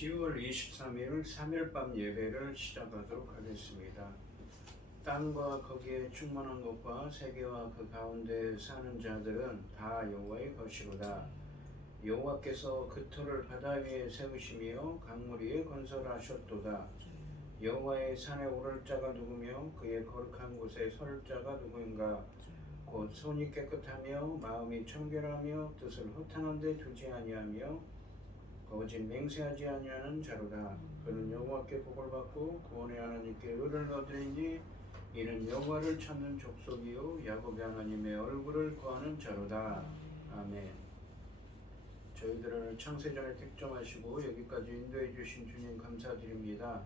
10월 23일 3일밤 예배를 시작하도록 하겠습니다. 땅과 거기에 충만한 것과 세계와 그 가운데 사는 자들은 다 여호와의 것이로다. 여호와께서 그 터를 바다 위에 세우시며 강물 위에 건설하셨도다. 여호와의 산에 오를 자가 누구며 그의 거룩한 곳에 설 자가 누구인가? 곧 손이 깨끗하며 마음이 청결하며 뜻을 허탄한 데 두지 아니하며 거짓 맹세하지 아니하는 자로다. 그는 여호와께 복을 받고 구원의 하나님께 의를 얻으리니 이는 여호와를 찾는 족속이요 야곱의 하나님의 얼굴을 구하는 자로다. 아멘. 저희들을 창세전에 택정하시고 여기까지 인도해 주신 주님 감사드립니다.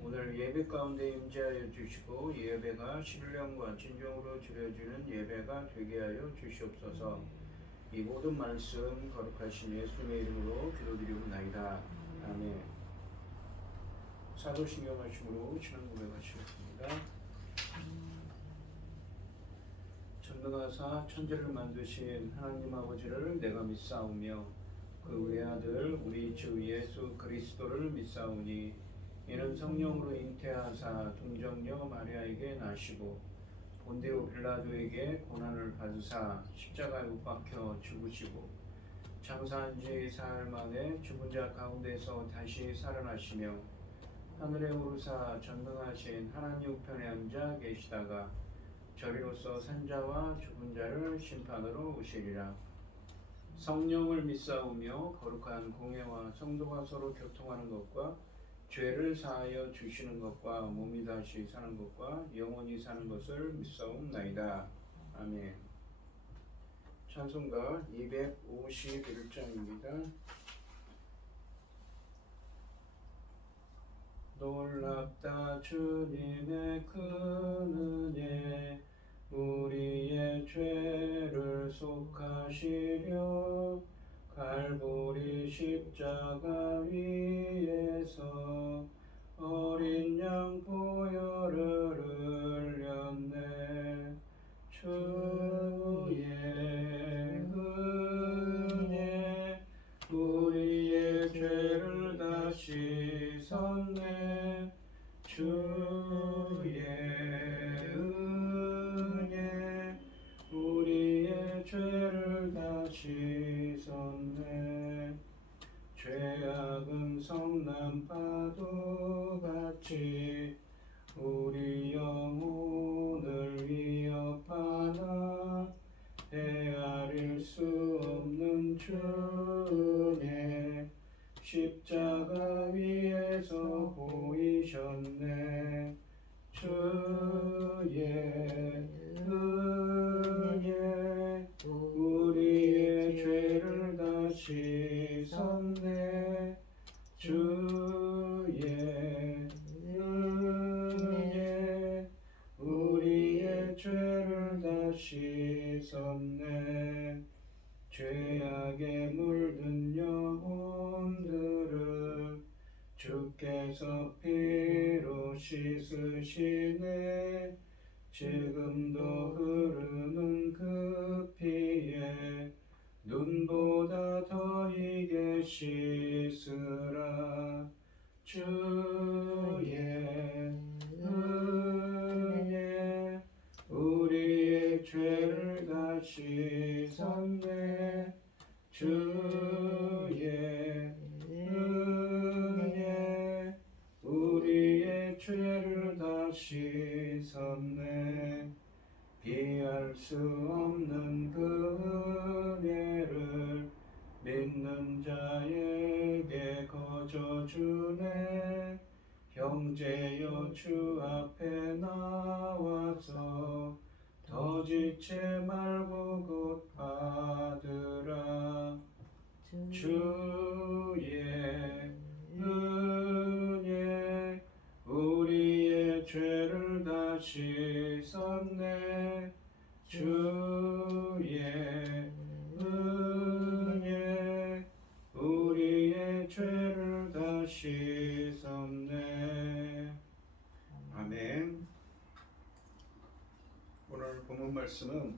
오늘 예배 가운데 임재하여 주시고 예배가 신령과 진정으로 드려지는 예배가 되게 하여 주시옵소서. 이 모든 말씀 거룩하신 예수님의 이름으로 기도드리옵나이다. 아멘. 사도신경 하심으로 신앙 고백하시겠습니다. 전능하사 천지를 만드신 하나님 아버지를 내가 믿사오며 그 외아들 우리 주 예수 그리스도를 믿사오니 이는 성령으로 잉태하사 동정녀 마리아에게 나시고 본디오 빌라도에게 고난을 받으사 십자가에 못 박혀 죽으시고 장사한 지 사흘 만에 죽은 자 가운데서 다시 살아나시며 하늘에 오르사 전능하신 하나님 우편에 앉아 계시다가 저리로서 산자와 죽은 자를 심판으로 오시리라. 성령을 믿사오며 거룩한 공회와 성도가 서로 교통하는 것과 죄를 사하여 주시는 것과 몸이 다시 사는 것과 영원히 사는 것을 믿사옵나이다. 아멘. 찬송가 251장입니다. 놀랍다 주님의 큰 은혜 우리의 죄를 속하시려 갈보리 십자가 위에서 어린 양 보혈을 흘렸네. 주의 은혜 우리의 죄를 다 씻었네. 주의 은혜 우리의 죄를 다 씻었네. 죄악은 성난 파도같이 우리 영혼을 위협하나 헤아릴 수 없는 주의 십자가 위에서 보이셨네. 주의 은혜 우리의 죄를 다 씻었네. 주의 은혜 우리의 죄를 다 씻었네. 죄악에 물든 영혼들을 주께서 피로 씻으시네. 지금도 흐르는 그 피에 눈보다 더 이게 씻으라. 주의 은혜 우리의 죄를 다 씻었네. 주의 은혜 우리의 죄를 다 씻었네. 비할 수 없는 그 은혜를 믿는 자에게 거저 주네. 형제여 주 앞에 나와서 더 지체 말고 곧 받으라. 주의 은혜 우리의 죄를 다 씻었네. 주의 은혜 우리의 죄를 다 씻었네. 아멘. 오늘 본문 말씀은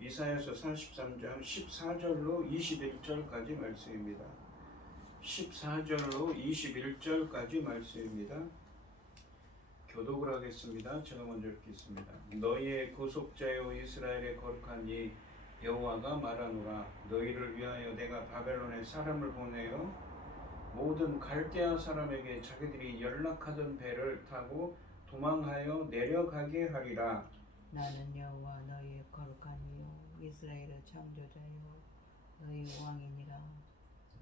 이사야서 43장 14절로 21절까지 말씀입니다. 14절로 21절까지 말씀입니다. 교독을 하겠습니다. 제가 먼저 읽겠습니다. 너희의 구속자여 이스라엘의 거룩한 이 여호와가 말하노라. 너희를 위하여 내가 바벨론에 사람을 보내어 모든 갈대아 사람에게 자기들이 연락하던 배를 타고 도망하여 내려가게 하리라. 나는 여호와 너희의 거룩한 이요 이스라엘의 창조자요 너희 왕이니라.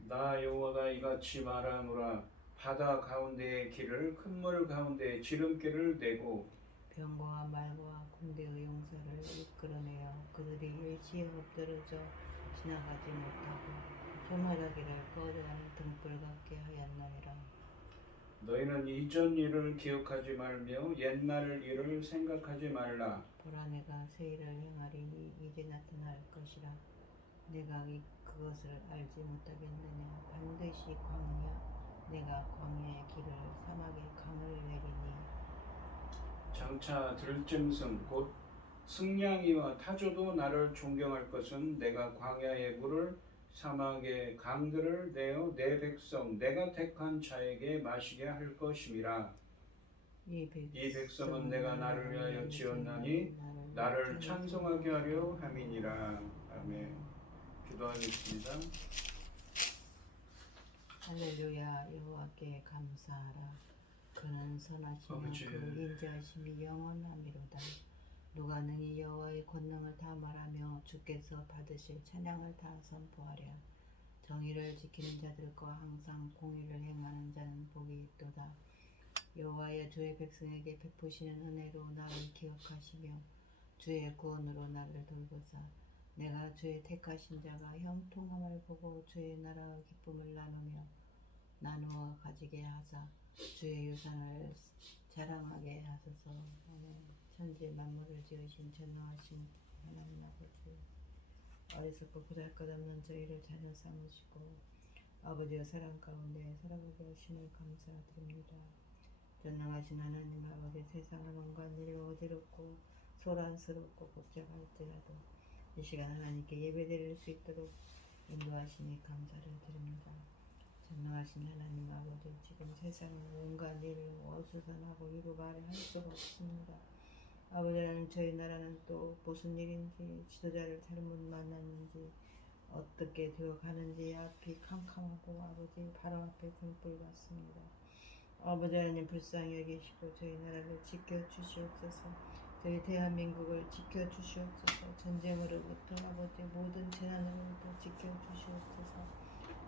나 여호와가 이같이 말하노라. 바다 가운데의 길을 큰 물 가운데에 지름길을 내고 병거와 말과 군대의 용사를 이끌어내어 그들이 일시에 엎드러져 지나가지 못하고 저마다기를 거대한 등불 같게 하였느니라. 너희는 이전 일을 기억하지 말며 옛날 일을 생각하지 말라. 보라 내가 새 일을 행하리니 이제 나타날 것이라. 내가 그것을 알지 못하겠느냐. 반드시 광야 내가 광야의 길을 사막의 강을 내리니 장차 들짐승 곧 승냥이와 타조도 나를 존경할 것은 내가 광야의 물을 사막의 강들을 내어 내 백성 내가 택한 자에게 마시게 할 것임이라. 이 백성은 내가 나를 위하여 지었나니 나를 찬송하게 하려 함이니라. 아멘. 기도하겠습니다. 할렐루야. 여호와께 감사하라. 그는 선하시며 그 인자하심이 영원하미로다. 누가 능히 여호와의 권능을 다 말하며 주께서 받으실 찬양을 다 선포하랴. 정의를 지키는 자들과 항상 공의를 행하는 자는 복이 있도다. 여호와여 주의 백성에게 베푸시는 은혜로 나를 기억하시며 주의 구원으로 나를 돌보사 내가 주의 택하신 자가 형통함을 보고 주의 나라의 기쁨을 나누어 가지게 하사 주의 유산을 자랑하게 하소서. 아멘. 천지 만물을 지으신 전능하신 하나님 아버지, 어리석고 보잘것없는 저희를 자녀 삼으시고 아버지의 사랑 가운데 살아가게 하심을 감사드립니다. 전능하신 하나님 아버지, 세상은 온갖 일로 어지럽고 소란스럽고 복잡할지라도 이 시간 하나님께 예배드릴 수 있도록 인도하시니 감사를 드립니다. 전능하신 하나님 아버지, 지금 세상은 온갖 일을 어수선하고 이루 말을 할 수가 없습니다. 아버지는 저희 나라는 또 무슨 일인지 지도자를 잘못 만났는지 어떻게 되어 가는지 앞이 캄캄하고 아버지 바로 앞에 등불 같습니다. 아버지 하나님 불쌍히 여기시고 저희 나라를 지켜주시옵소서. 저희 대한민국을 지켜주시옵소서. 전쟁으로부터 아버지 모든 재난으로부터 지켜주시옵소서.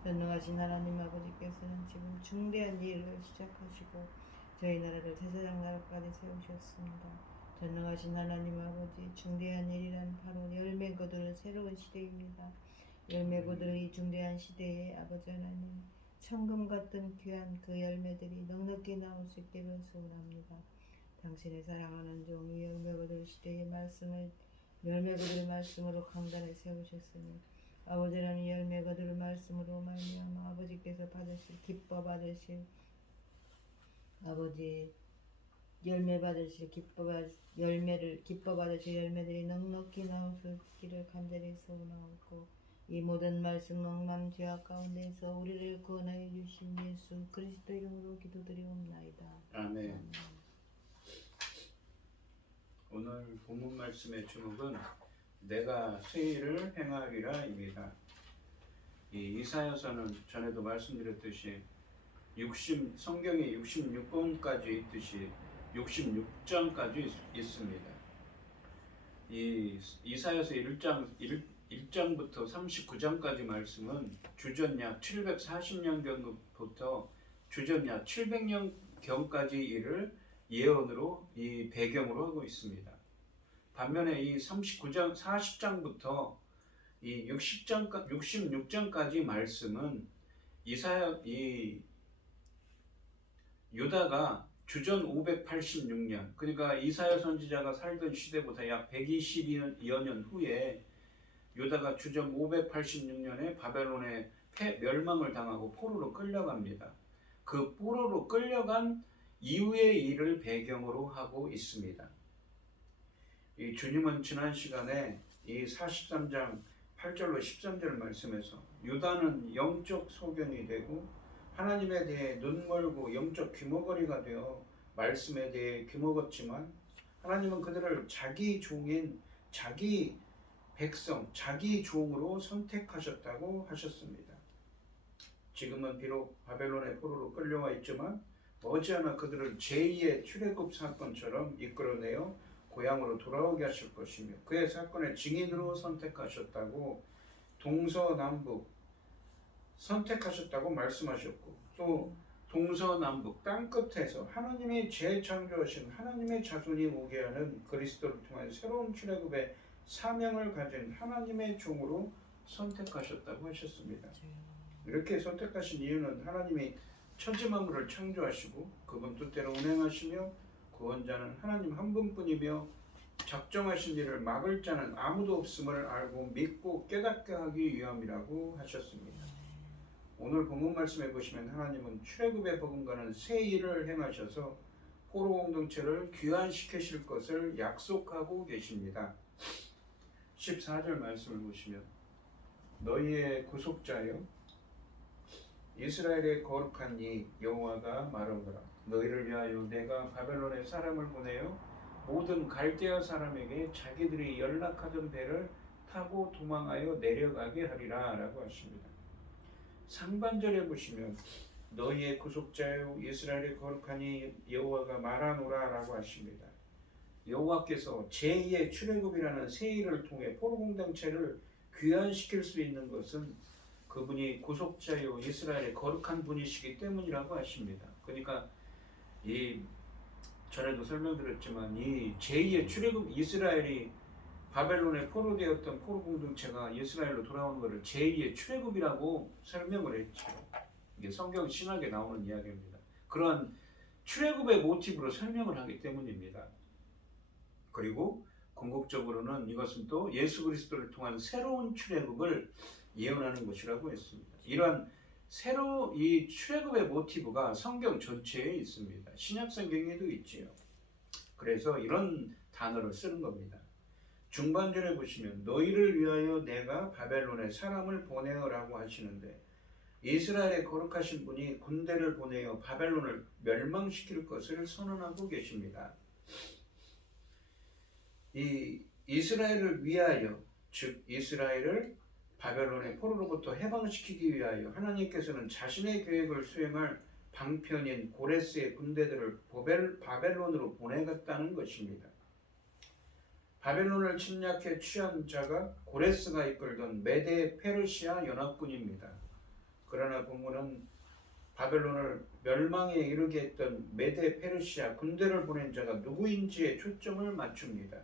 전능하신 하나님 아버지께서는 지금 중대한 일을 시작하시고 저희 나라를 제사장 나라까지 세우셨습니다. 전능하신 하나님 아버지, 중대한 일이란 바로 열매 거둘 새로운 시대입니다. 열매 거둘 이 중대한 시대에 아버지 하나님, 천금 같은 귀한 그 열매들이 넉넉히 나올 수 있기를 소원합니다. 당신의 사랑하는 종이 열매 거둘 시대의 말씀을 열매 거둘 말씀으로 강단에 세우셨으니 아버지라는 열매 거둘 말씀으로 말미암아 아버지께서 받으실 기뻐 받으실 아버지 열매 받으실 열매를 기뻐 받으실 열매들이 넉넉히 나올 수 있기를 간절히 소원하고 이 모든 말씀 억만 죄악 가운데서 우리를 구원하여 주신 예수 그리스도 이름으로 기도드리옵나이다. 아멘. 오늘 본문 말씀의 제목은 내가 새 일을 행하리라입니다. 이 이사야서는 전에도 말씀드렸듯이 성경에 66권까지 있듯이 66장까지 있습니다. 이 이사야서 1장부터 39장까지 말씀은 주전 약 740년경부터 주전 약 700년경까지 일을 예언으로 이 배경으로 하고 있습니다. 반면에 이 40장부터 이 66장까지 말씀은 유다가 주전 586년, 그러니까 이사야 선지자가 살던 시대보다 약 120여 년 후에 유다가 주전 586년에 바벨론에 멸망을 당하고 포로로 끌려갑니다. 그 포로로 끌려간 이후의 일을 배경으로 하고 있습니다. 이 주님은 지난 시간에 이 43장 8절로 13절 말씀에서 유다는 영적 소견이 되고 하나님에 대해 눈멀고 영적 귀머거리가 되어 말씀에 대해 귀먹었지만 하나님은 그들을 자기 종인 자기 백성, 자기 종으로 선택하셨다고 하셨습니다. 지금은 비록 바벨론의 포로로 끌려와 있지만 머지않아 그들을 제2의 출애굽 사건처럼 이끌어내어 고향으로 돌아오게 하실 것이며 그의 사건의 증인으로 선택하셨다고 동서남북 선택하셨다고 말씀하셨고 또 동서남북 땅끝에서 하나님이 재창조하신 하나님의 자손이 오게 하는 그리스도를 통한 새로운 출애굽의 사명을 가진 하나님의 종으로 선택하셨다고 하셨습니다. 이렇게 선택하신 이유는 하나님이 천지 만물을 창조하시고 그분 뜻대로 운행하시며 구원자는 하나님 한 분뿐이며 작정하신 일을 막을 자는 아무도 없음을 알고 믿고 깨닫게 하기 위함이라고 하셨습니다. 오늘 본문 말씀해 보시면 하나님은 출애굽의 복음과는 새 일을 행하셔서 포로 공동체를 귀환시키실 것을 약속하고 계십니다. 14절 말씀을 보시면 너희의 구속자여 이스라엘의 거룩한 이 여호와가 말하노라 너희를 위하여 내가 바벨론에 사람을 보내어 모든 갈대아 사람에게 자기들이 연락하던 배를 타고 도망하여 내려가게 하리라 라고 하십니다. 상반절에 보시면 너희의 구속자여 이스라엘의 거룩한 이 여호와가 말하노라 라고 하십니다. 여호와께서 제2의 출애굽이라는 새 일을 통해 포로 공동체를 귀환시킬 수 있는 것은 그분이 구속자요 이스라엘의 거룩한 분이시기 때문이라고 하십니다. 그러니까 이 전에도 설명드렸지만 이 제2의 출애굽 이스라엘이 바벨론에 포로되었던 포로 공동체가 이스라엘로 돌아오는 것을 제2의 출애굽이라고 설명을 했죠. 이게 성경 신학에 나오는 이야기입니다. 그러한 출애굽의 모티브로 설명을 하기 때문입니다. 그리고 궁극적으로는 이것은 또 예수 그리스도를 통한 새로운 출애굽을 예언하는 것이라고 했습니다. 이러한 이 출애굽의 모티브가 성경 전체에 있습니다. 신약 성경에도 있지요. 그래서 이런 단어를 쓰는 겁니다. 중반절에 보시면 너희를 위하여 내가 바벨론에 사람을 보내어라고 하시는데 이스라엘의 거룩하신 분이 군대를 보내어 바벨론을 멸망시킬 것을 선언하고 계십니다. 이 이스라엘을 위하여 즉 이스라엘을 바벨론의 포로로부터 해방시키기 위하여 하나님께서는 자신의 계획을 수행할 방편인 고레스의 군대들을 바벨론으로 보내겠다는 것입니다. 바벨론을 침략해 취한 자가 고레스가 이끌던 메데 페르시아 연합군입니다. 그러나 본문은 바벨론을 멸망에 이르게 했던 메데 페르시아 군대를 보낸 자가 누구인지에 초점을 맞춥니다.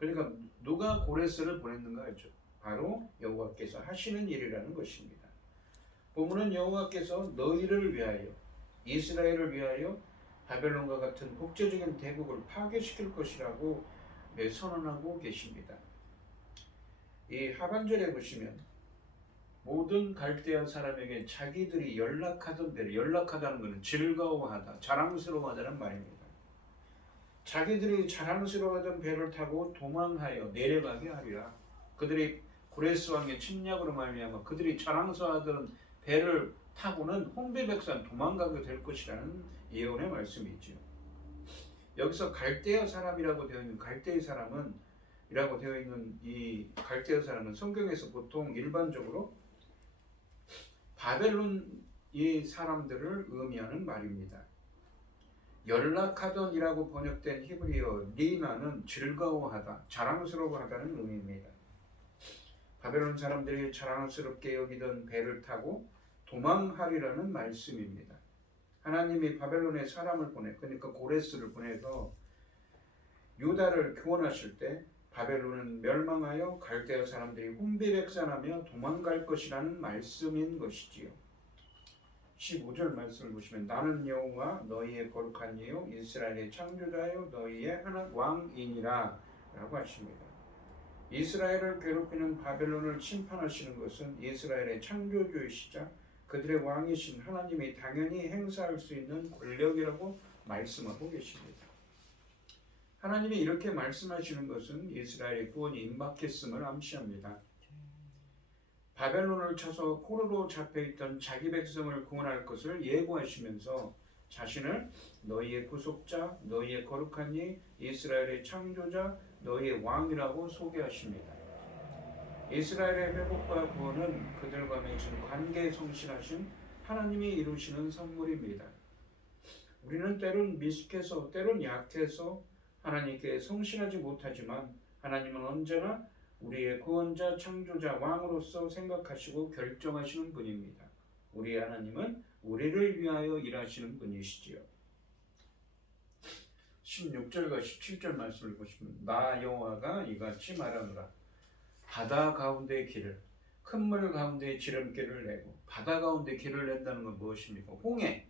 그러니까 누가 고레스를 보냈는가 하죠. 바로 여호와께서 하시는 일이라는 것입니다. 본문은 여호와께서 너희를 위하여 이스라엘을 위하여 바벨론과 같은 국제적인 대국을 파괴시킬 것이라고 선언하고 계십니다. 이 하반절에 보시면 모든 갈대아 사람에게 자기들이 연락하던 대로 연락하다는 것은 즐거워하다, 자랑스러워하다는 말입니다. 자기들이 자랑스러워하던 배를 타고 도망하여 내려가게 하리라. 그들이 고레스 왕의 침략으로 말미암아 그들이 자랑스러워하던 배를 타고는 혼배백산 도망가게 될 것이라는 예언의 말씀이지요. 여기서 갈대아 사람이라고 되어 있는 이 갈대아 사람은 성경에서 보통 일반적으로 바벨론 이 사람들을 의미하는 말입니다. 연락하던이라고 번역된 히브리어 리나는 즐거워하다, 자랑스러워하다는 의미입니다. 바벨론 사람들이 자랑스럽게 여기던 배를 타고 도망하리라는 말씀입니다. 하나님이 바벨론에 사람을 그러니까 고레스를 보내서 유다를 구원하실 때 바벨론은 멸망하여 갈대아 사람들이 혼비백산하며 도망갈 것이라는 말씀인 것이지요. 15절 말씀을 보시면 나는 여호와 너희의 거룩한 이요 이스라엘의 창조자요 너희의 하나 왕이니라 라고 하십니다. 이스라엘을 괴롭히는 바벨론을 심판하시는 것은 이스라엘의 창조주이시자 그들의 왕이신 하나님이 당연히 행사할 수 있는 권력이라고 말씀하고 계십니다. 하나님이 이렇게 말씀하시는 것은 이스라엘의 구원이 임박했음을 암시합니다. 바벨론을 쳐서 포로로 잡혀있던 자기 백성을 구원할 것을 예고하시면서 자신을 너희의 구속자, 너희의 거룩한 이, 이스라엘의 창조자, 너희의 왕이라고 소개하십니다. 이스라엘의 회복과 구원은 그들과 맺은 관계에 성실하신 하나님이 이루시는 선물입니다. 우리는 때론 미숙해서 때론 약해서 하나님께 성실하지 못하지만 하나님은 언제나 우리의 구원자, 창조자, 왕으로서 생각하시고 결정하시는 분입니다. 우리 하나님은 우리를 위하여 일하시는 분이시지요. 16절과 17절 말씀을 보시면 나 여호와가 이같이 말하노라. 바다 가운데 길을, 큰 물 가운데 지름길을 내고, 바다 가운데 길을 낸다는 건 무엇입니까? 홍해,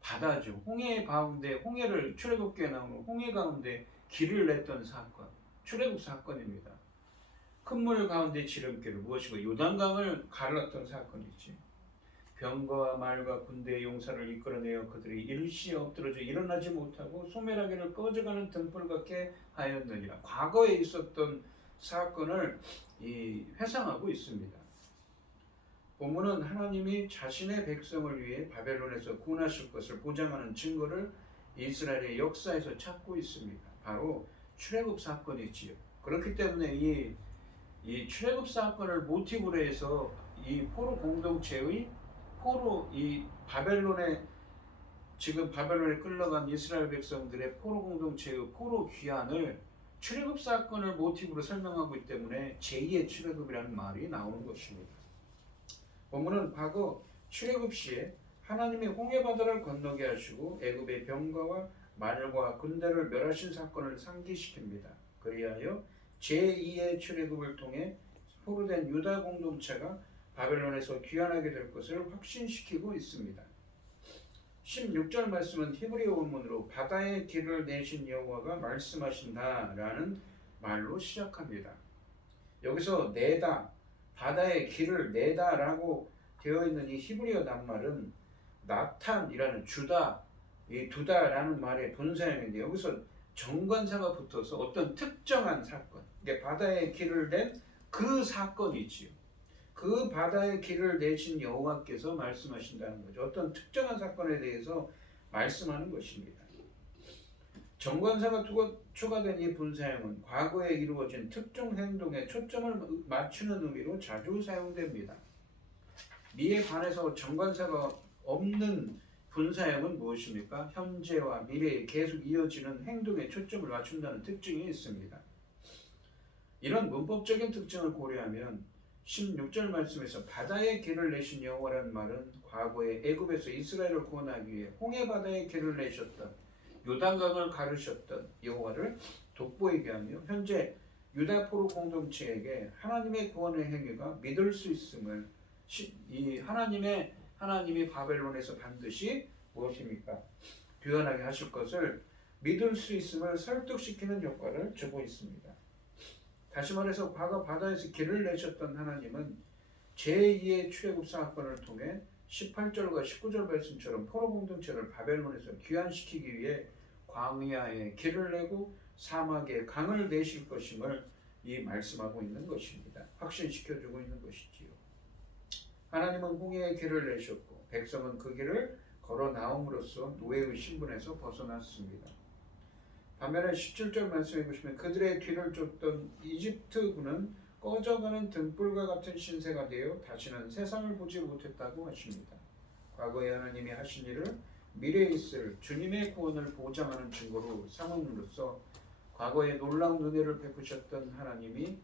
바다죠. 홍해 가운데, 홍해를 출애굽기에 나오는 홍해 가운데 길을 냈던 사건, 출애굽 사건입니다. 큰 물 가운데 지름길을, 무엇이고 요단강을 가르렀던 사건이지. 병거와 말과 군대의 용사를 이끌어내어 그들이 일시에 엎드러져 일어나지 못하고 소멸하기를 꺼져가는 등불 같게 하였느니라. 과거에 있었던 사건을 회상하고 있습니다. 본문은 하나님이 자신의 백성을 위해 바벨론에서 구원하실 것을 보장하는 증거를 이스라엘의 역사에서 찾고 있습니다. 바로 출애굽 사건이지요. 그렇기 때문에 이 출애굽 사건을 모티브로 해서 이 포로 공동체의 이 지금 바벨론에 끌려간 이스라엘 백성들의 포로 공동체의 포로 귀환을 출애굽 사건을 모티브로 설명하고 있기 때문에 제2의 출애굽이라는 말이 나오는 것입니다. 본문은 과거 출애굽 시에 하나님이 홍해 바다를 건너게 하시고 애굽의 병거와 말과 군대를 멸하신 사건을 상기시킵니다. 그리하여 제2의 출애굽을 통해 포로된 유다 공동체가 바벨론에서 귀환하게 될 것을 확신시키고 있습니다. 16절 말씀은 히브리어 원문으로 바다의 길을 내신 여호와가 말씀하신다라는 말로 시작합니다. 여기서 내다, 바다의 길을 내다라고 되어 있는 이 히브리어 낱말은 나탄이라는 주다, 이 두다라는 말의 분사형인데 여기서 정관사가 붙어서 어떤 특정한 사건, 바다의 길을 낸 그 사건이지요. 그 바다의 길을 내신 여호와께서 말씀하신다는 거죠. 어떤 특정한 사건에 대해서 말씀하는 것입니다. 정관사가 추가된 이 분사형은 과거에 이루어진 특정 행동에 초점을 맞추는 의미로 자주 사용됩니다. 미에 반해서 정관사가 없는 분사형은 무엇입니까? 현재와 미래에 계속 이어지는 행동에 초점을 맞춘다는 특징이 있습니다. 이런 문법적인 특징을 고려하면 16절 말씀에서 바다의 길을 내신 여호와라는 말은 과거에 애굽에서 이스라엘을 구원하기 위해 홍해 바다의 길을 내셨던 요단강을 가르셨던 여호와를 돋보이게 하며 현재 유다 포로 공동체에게 하나님의 구원의 행위가 믿을 수 있음을 하나님이 바벨론에서 반드시 무엇입니까? 귀환하게 하실 것을 믿을 수 있음을 설득시키는 효과를 주고 있습니다. 다시 말해서 과거 바다에서 길을 내셨던 하나님은 제2의 출애굽 사건을 통해 18절과 19절 말씀처럼 포로 공동체를 바벨론에서 귀환시키기 위해 광야에 길을 내고 사막에 강을 내실 것임을 말씀하고 있는 것입니다. 확신시켜주고 있는 것이지요. 하나님은 홍해의 길을 내셨고 백성은 그 길을 걸어 나옴으로써 노예의 신분에서 벗어났습니다. 반면에 17절 말씀해 보시면 그들의 뒤를 쫓던 이집트군은 꺼져가는 등불과 같은 신세가 되어 다시는 세상을 보지 못했다고 하십니다. 과거에 하나님이 하신 일을 미래에 있을 주님의 구원을 보장하는 증거로 삼음으로써 과거에 놀라운 은혜를 베푸셨던 하나님이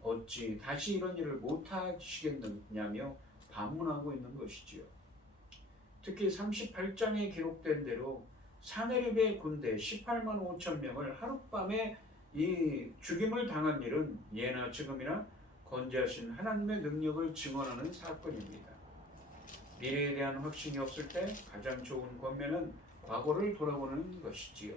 어찌 다시 이런 일을 못하시겠느냐며 반문하고 있는 것이지요. 특히 38장에 기록된 대로 사네립의 군대 18만 5천 명을 하룻밤에 죽임을 당한 일은 예나 지금이나 건재하신 하나님의 능력을 증언하는 사건입니다. 미래에 대한 확신이 없을 때 가장 좋은 권면은 과거를 돌아보는 것이지요.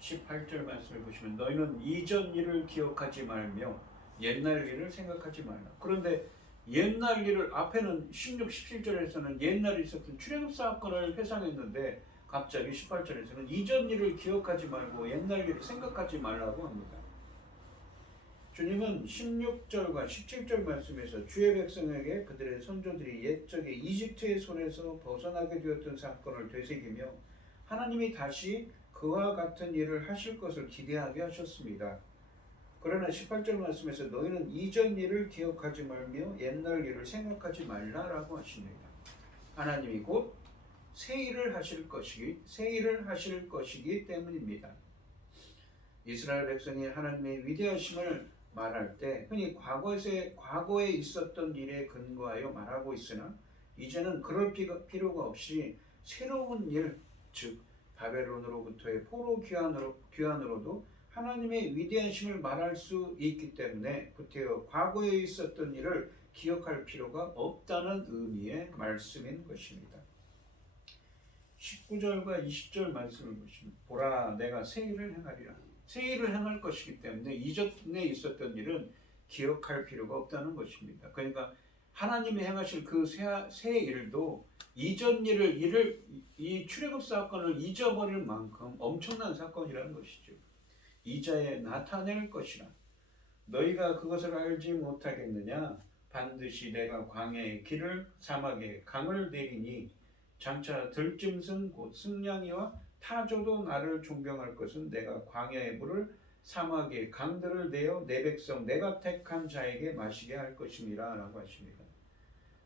18절 말씀을 보시면 너희는 이전 일을 기억하지 말며 옛날 일을 생각하지 말라. 그런데 옛날 일을 앞에는 16, 17절에서는 옛날에 있었던 출애굽 사건을 회상했는데 갑자기 18절에서는 이전 일을 기억하지 말고 옛날 일을 생각하지 말라고 합니다. 주님은 16절과 17절 말씀에서 주의 백성에게 그들의 선조들이 옛적에 이집트의 손에서 벗어나게 되었던 사건을 되새기며 하나님이 다시 그와 같은 일을 하실 것을 기대하게 하셨습니다. 그러나 18절 말씀에서 너희는 이전 일을 기억하지 말며 옛날 일을 생각하지 말라라고 하십니다. 하나님이 곧 새 일을 하실 것이기 때문입니다. 이스라엘 백성이 하나님의 위대하심을 말할 때 흔히 과거에 있었던 일에 근거하여 말하고 있으나 이제는 그럴 필요가 없이 새로운 일, 즉 바벨론으로부터의 포로 귀환으로도 하나님의 위대하심을 말할 수 있기 때문에 구태여 과거에 있었던 일을 기억할 필요가 없다는 의미의 말씀인 것입니다. 19절과 20절 말씀을 보시면 보라 내가 새 일을 행하리라. 새 일을 행할 것이기 때문에 이전에 있었던 일은 기억할 필요가 없다는 것입니다. 그러니까 하나님이 행하실 그 새 일도 이전 이 출애굽 사건을 잊어버릴 만큼 엄청난 사건이라는 것이죠. 이자에 나타낼 것이라. 너희가 그것을 알지 못하겠느냐? 반드시 내가 광야의 길을 사막의 강을 내리니 장차 들짐승 곧 승냥이와 타조도 나를 존경할 것은 내가 광야의 물을 사막의 강들을 내어 내 백성 내가 택한 자에게 마시게 할 것임이라 라고 하십니다.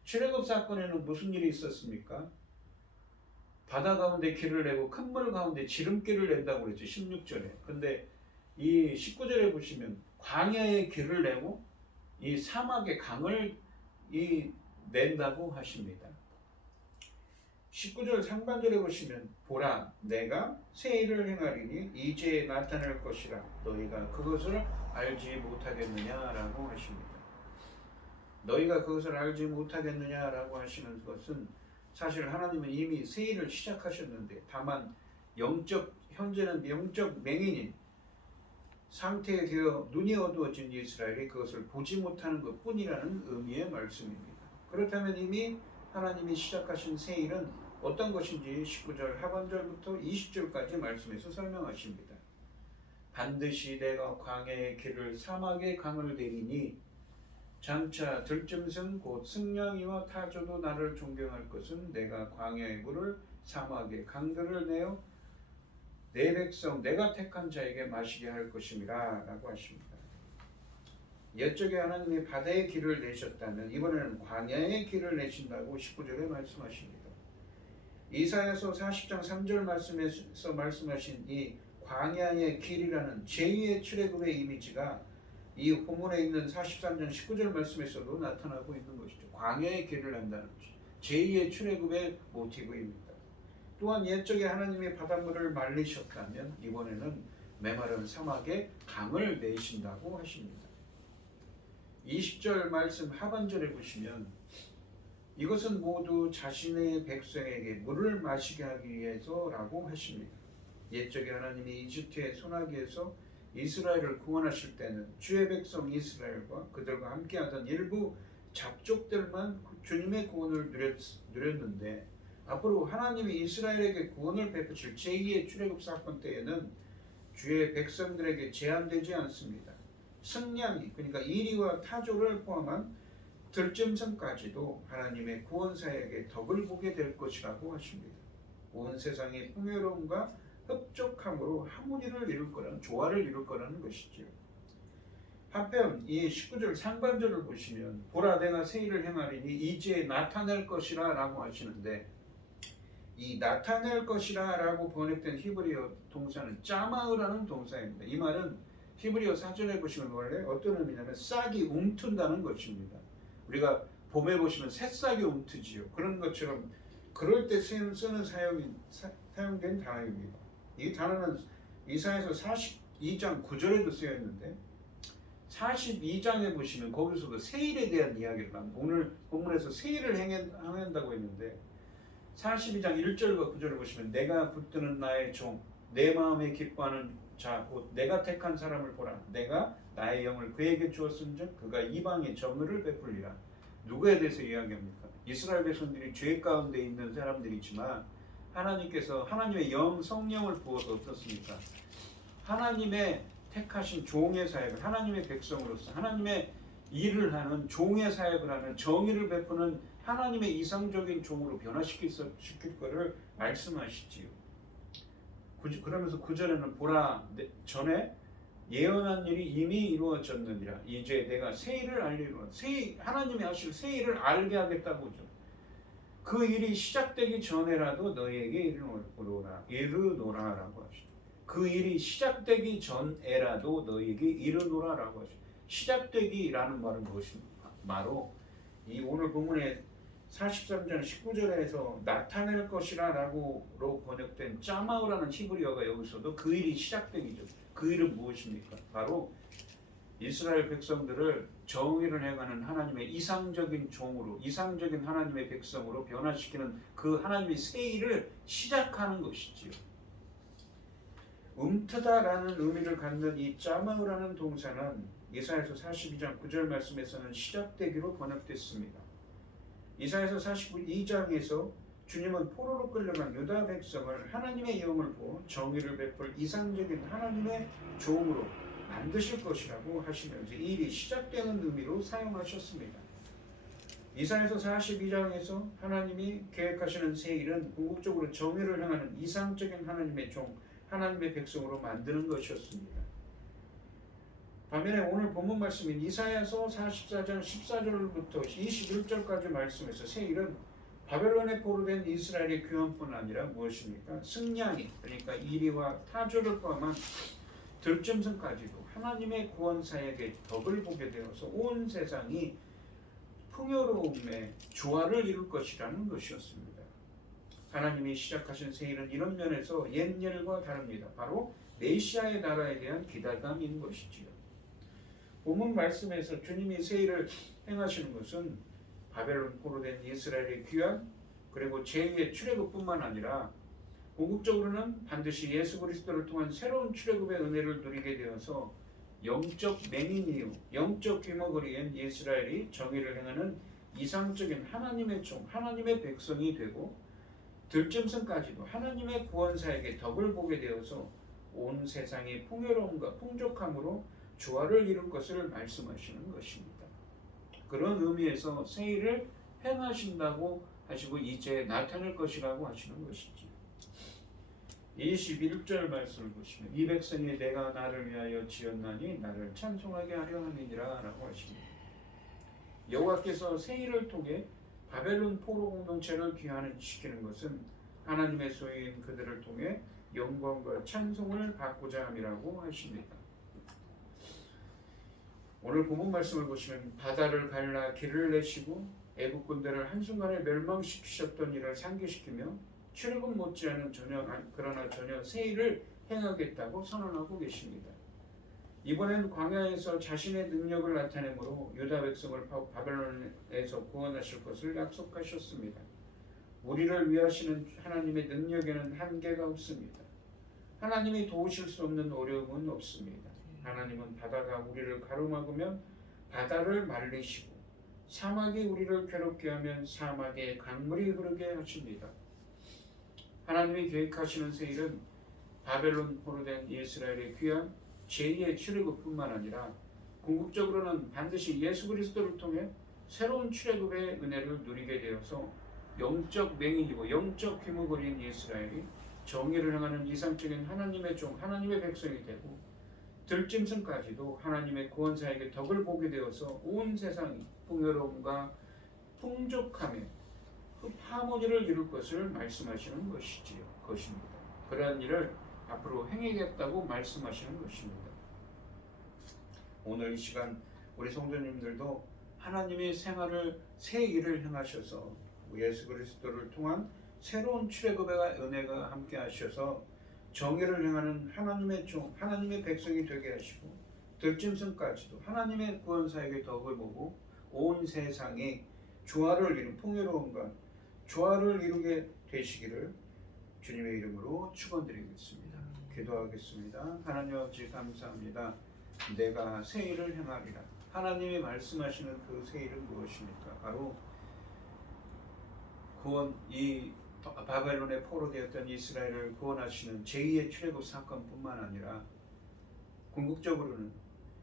출애굽 사건에는 무슨 일이 있었습니까? 바다 가운데 길을 내고 큰 물 가운데 지름길을 낸다고 그랬죠. 16절에. 근데 이 19절에 보시면 광야의 길을 내고 이 사막의 강을 낸다고 하십니다. 19절 상반절에 보시면 보라 내가 새 일을 행하리니 이제 나타날 것이라 너희가 그것을 알지 못하겠느냐라고 하십니다. 너희가 그것을 알지 못하겠느냐라고 하시는 것은 사실 하나님은 이미 새 일을 시작하셨는데 다만 현재는 영적 맹인인 상태에 되어 눈이 어두워진 이스라엘이 그것을 보지 못하는 것뿐이라는 의미의 말씀입니다. 그렇다면 이미 하나님이 시작하신 새 일은 어떤 것인지 19절 하반절부터 20절까지 말씀에서 설명하십니다. 반드시 내가 광야의 길을 사막의 강을 내리니 장차 들짐승 곧 승냥이와 타조도 나를 존경할 것은 내가 광야의 물을 사막의 강들을 내어 내 백성 내가 택한 자에게 마시게 할 것임이라 라고 하십니다. 옛적에 하나님이 바다의 길을 내셨다면 이번에는 광야의 길을 내신다고 19절에 말씀하십니다. 이사야서 40장 3절 말씀에서 말씀하신 이 광야의 길이라는 제2의 출애굽의 이미지가 이 본문에 있는 43장 19절 말씀에서도 나타나고 있는 것이죠. 광야의 길을 낸다는 제2의 출애굽의 모티브입니다. 또한 옛적에 하나님이 바닷물을 말리셨다면 이번에는 메마른 사막에 강을 내신다고 하십니다. 20절 말씀 하반절에 보시면 이것은 모두 자신의 백성에게 물을 마시게 하기 위해서라고 하십니다. 옛적에 하나님이 이집트의 소나기에서 이스라엘을 구원하실 때는 주의 백성 이스라엘과 그들과 함께하던 일부 잡족들만 주님의 구원을 누렸는데 앞으로 하나님이 이스라엘에게 구원을 베푸실 제2의 출애굽 사건 때에는 주의 백성들에게 제한되지 않습니다. 승냥이 그러니까 이리와 타조를 포함한 들짐승까지도 하나님의 구원사에게 덕을 보게 될 것이라고 하십니다. 온 세상의 풍요로움과 흡족함으로 하모니를 이룰 거라는 조화를 이룰 거라는 것이죠. 한편 이 19절 상반절을 보시면 보라 내가 새 일을 행하리니 이제 나타낼 것이라 라고 하시는데 이 나타낼 것이라 라고 번역된 히브리어 동사는 짜마으라는 동사입니다. 이 말은 히브리어 사전에 보시면 원래 어떤 의미냐면 싹이 움튼다는 것입니다. 우리가 봄에 보시면 새싹이 움트지요. 그런 것처럼 그럴 때 쓰는 사용된 단어입니다. 이 단어는 이사야서 42장 9절에도 쓰여 있는데 42장에 보시면 거기서도 새 일에 대한 이야기를 합니다. 오늘 본문에서 새 일을 행한다고 했는데 42장 1절과 9절을 보시면 내가 붙드는 나의 종 내 마음에 기뻐하는 자 곧 내가 택한 사람을 보라 내가 나의 영을 그에게 주었은즉 그가 이방의 정의를 베풀리라. 누구에 대해서 이야기합니까? 이스라엘 백성들이 죄 가운데 있는 사람들이지만 하나님께서 하나님의 성령을 부어서 어떻습니까? 하나님의 택하신 종의 사역을 하나님의 백성으로서 하나님의 일을 하는 종의 사역을 하는 정의를 베푸는 하나님의 이상적인 종으로 변화시킬 것을 말씀하시지요. 그러면서 9절에는 보라 전에 예언한 일이 이미 이루어졌느니라. 이제 내가 새 일을 알리노라. 하나님이 하실 새 일을 알게 하겠다고죠. 그 일이 시작되기 전에라도 너희에게 이르노라라고 하시죠. 그 일이 시작되기 전에라도 너희에게 이르노라라고 하시죠. 시작되기라는 말은 무엇입니까? 바로 이 오늘 본문의 43장 19절에서 나타낼 것이라라고 번역된 짜마우라는 히브리어가 여기서도 그 일이 시작되기죠. 그 일은 무엇입니까? 바로 이스라엘 백성들을 정의를 행하는 하나님의 이상적인 종으로, 이상적인 하나님의 백성으로 변화시키는 그 하나님의 새 일을 시작하는 것이지요. 움트다라는 의미를 갖는 이 짜마우라는 동사는 이사야서 42장 9절 말씀에서는 시작되기로 번역됐습니다. 이사야서 42장에서 주님은 포로로 끌려간 유다 백성을 하나님의 영을 부어 정의를 베풀 이상적인 하나님의 종으로 만드실 것이라고 하시면서 이 일이 시작되는 의미로 사용하셨습니다. 이사야서 42장에서 하나님이 계획하시는 새 일은 궁극적으로 정의를 향하는 이상적인 하나님의 종, 하나님의 백성으로 만드는 것이었습니다. 반면에 오늘 본문 말씀인 이사야서 44장 14절부터 21절까지 말씀에서 새 일은 바벨론에 포로된 이스라엘의 귀환뿐 아니라 무엇입니까? 승량이, 그러니까 이리와 타조를 포함한 들짐승까지도 하나님의 구원 사역의 덕을 보게 되어서 온 세상이 풍요로움의 조화를 이룰 것이라는 것이었습니다. 하나님이 시작하신 새 일은 이런 면에서 옛 일과 다릅니다. 바로 메시아의 나라에 대한 기대감인 것이지요. 본문 말씀에서 주님이 새 일을 행하시는 것은 바벨론 포로된 이스라엘의 귀환 그리고 제2의 출애굽뿐만 아니라 궁극적으로는 반드시 예수 그리스도를 통한 새로운 출애굽의 은혜를 누리게 되어서 영적 맹인이요 영적 귀머거리인 이스라엘이 정의를 행하는 이상적인 하나님의 종, 하나님의 백성이 되고 들짐승까지도 하나님의 구원 사역의 덕을 보게 되어서 온 세상의 풍요로움과 풍족함으로 조화를 이룰 것을 말씀하시는 것입니다. 그런 의미에서 새 일을 행하신다고 하시고 이제 나타낼 것이라고 하시는 것이지. 21절 말씀을 보시면 이 백성이 내가 나를 위하여 지었나니 나를 찬송하게 하려 함이니라 라고 하십니다. 여호와께서 새 일을 통해 바벨론 포로 공동체를 귀환시키는 것은 하나님의 소유인 그들을 통해 영광과 찬송을 받고자 함이라고 하십니다. 오늘 본문 말씀을 보시면 바다를 갈라 길을 내시고 애국 군대를 한순간에 멸망시키셨던 일을 상기시키며 출애굽 못지않은 그러나 전혀 새 일을 행하겠다고 선언하고 계십니다. 이번엔 광야에서 자신의 능력을 나타내므로 유다 백성을 바벨론에서 구원하실 것을 약속하셨습니다. 우리를 위하시는 하나님의 능력에는 한계가 없습니다. 하나님이 도우실 수 없는 어려움은 없습니다. 하나님은 바다가 우리를 가로막으면 바다를 말리시고 사막이 우리를 괴롭게 하면 사막에 강물이 흐르게 하십니다. 하나님이 계획하시는 새 일은 바벨론 포로된 이스라엘의 귀한 제2의 출애굽뿐만 아니라 궁극적으로는 반드시 예수 그리스도를 통해 새로운 출애굽의 은혜를 누리게 되어서 영적 맹인이고 영적 귀머거리인 이스라엘이 정의를 행하는 이상적인 하나님의 종, 하나님의 백성이 되고 들짐승까지도 하나님의 구원사에게 덕을 보게 되어서 온 세상이 풍요로움과 풍족함에 하모니를 이룰 것을 말씀하시는 것입니다. 그러한 일을 앞으로 행하겠다고 말씀하시는 것입니다. 오늘 이 시간 우리 성도님들도 하나님의 생활을 새 일을 행하셔서 예수 그리스도를 통한 새로운 출애굽의 은혜가 함께 하셔서 정의를 행하는 하나님의 종, 하나님의 백성이 되게 하시고 들짐승까지도 하나님의 구원사에게 덕을 보고 온 세상이 조화를 이룬 풍요로움과 조화를 이루게 되시기를 주님의 이름으로 축원드리겠습니다. 기도하겠습니다. 하나님 아버지 감사합니다. 내가 새 일을 행하리라. 하나님이 말씀하시는 그 새 일은 무엇입니까? 바로 구원, 이 바벨론의 포로되었던 이스라엘을 구원하시는 제2의 출애굽 사건뿐만 아니라 궁극적으로는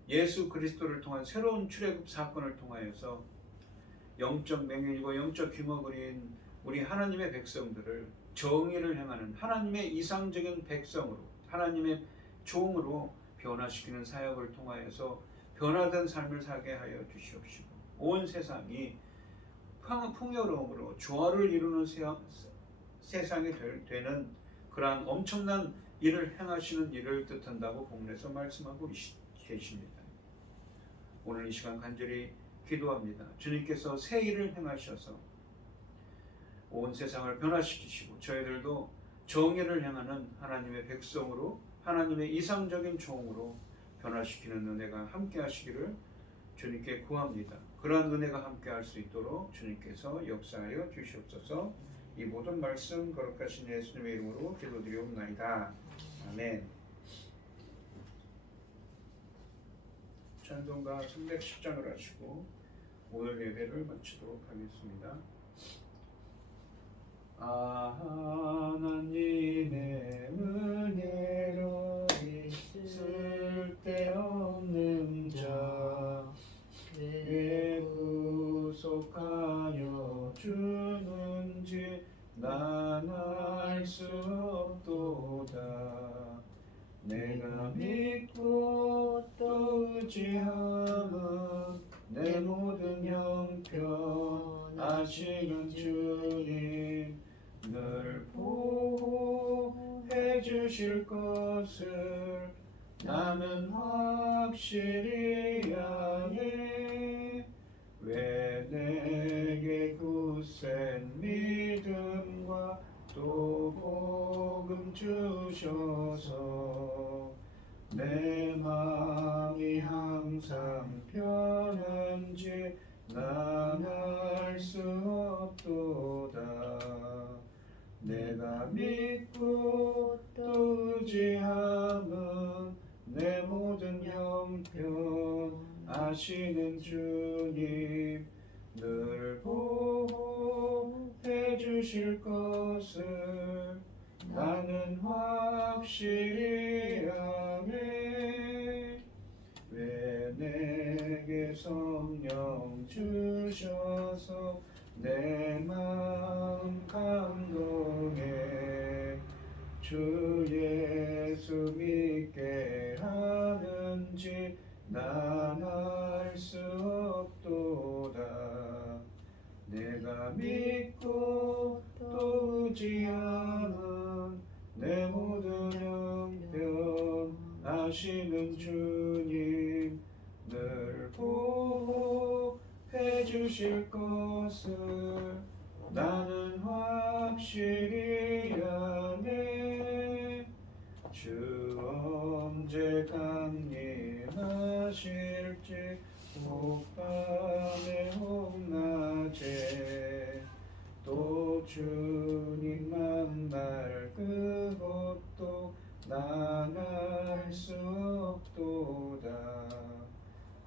예수 그리스도를 통한 새로운 출애굽 사건을 통하여서 영적 맹인이고 영적 귀머거리인 우리 하나님의 백성들을 정의를 행하는 하나님의 이상적인 백성으로 하나님의 종으로 변화시키는 사역을 통하여서 변화된 삶을 살게 하여 주시옵시고 온 세상이 풍요로움으로 조화를 이루는 세상이 되는 그러한 엄청난 일을 행하시는 일을 뜻한다고 본문에서 말씀하고 계십니다. 오늘 이 시간 간절히 기도합니다. 주님께서 새 일을 행하셔서 온 세상을 변화시키시고 저희들도 정의를 행하는 하나님의 백성으로 하나님의 이상적인 종으로 변화시키는 은혜가 함께 하시기를 주님께 구합니다. 그러한 은혜가 함께 할 수 있도록 주님께서 역사하여 주시옵소서. 이 모든 말씀 거룩하신 예수님의 이름으로 기도드리옵나이다. 아멘. 찬송가 310장을 하시고 오늘 예배를 마치도록 하겠습니다. 하나님의 은혜로 쓸데없는 자 왜 구속하여 주는지 난 알 수 없도다. 내가 믿고 또 의지함은 내 모든 형편 아시는 주님 늘 보호해 주실 것을 나는 확실히 아네. 왜 내게 굳센 믿음과 또 복음 주셔서 내 마음이 항상 편한지 난 알 수 없도다. 내가 믿고 또 의지함은 내 모든 형편 아시는 주님 늘 보호해 주실 것을 나는 확실히 아네. 왜 내게 성령 주셔서 내 마음 감동해 주 예수 믿게 하는지 난 알 수 없도다. 내가 믿고 또 의지하는 내 모든 형편 아시는 주님 늘 보호해 주실 것을 나는 확실히 아네. 주 언제 강림하실지 혹밤에 혹낮에 또 주님 만날 그것도 난 알 수 없도다.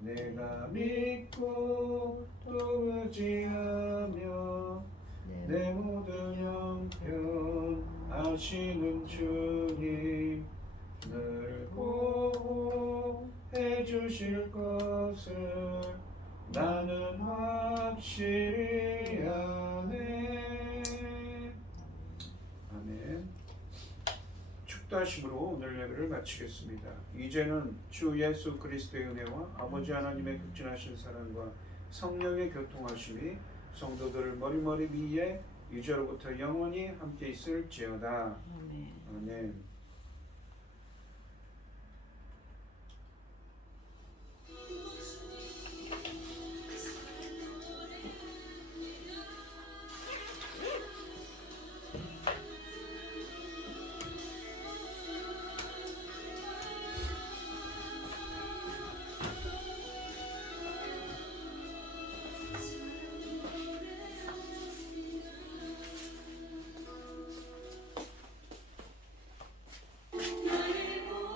내가 믿고 또 의지하며 내 모든 형편 아시는 주님 늘 보호해 주실 것을 나는 확실히 아네. 아멘. 축도하심으로 오늘 예배를 마치겠습니다. 이제는 주 예수 그리스도의 은혜와 아버지 하나님의 극진하신 사랑과 성령의 교통하심이 성도들 머리머리 위에 이제로부터 영원히 함께 있을지어다. 아멘.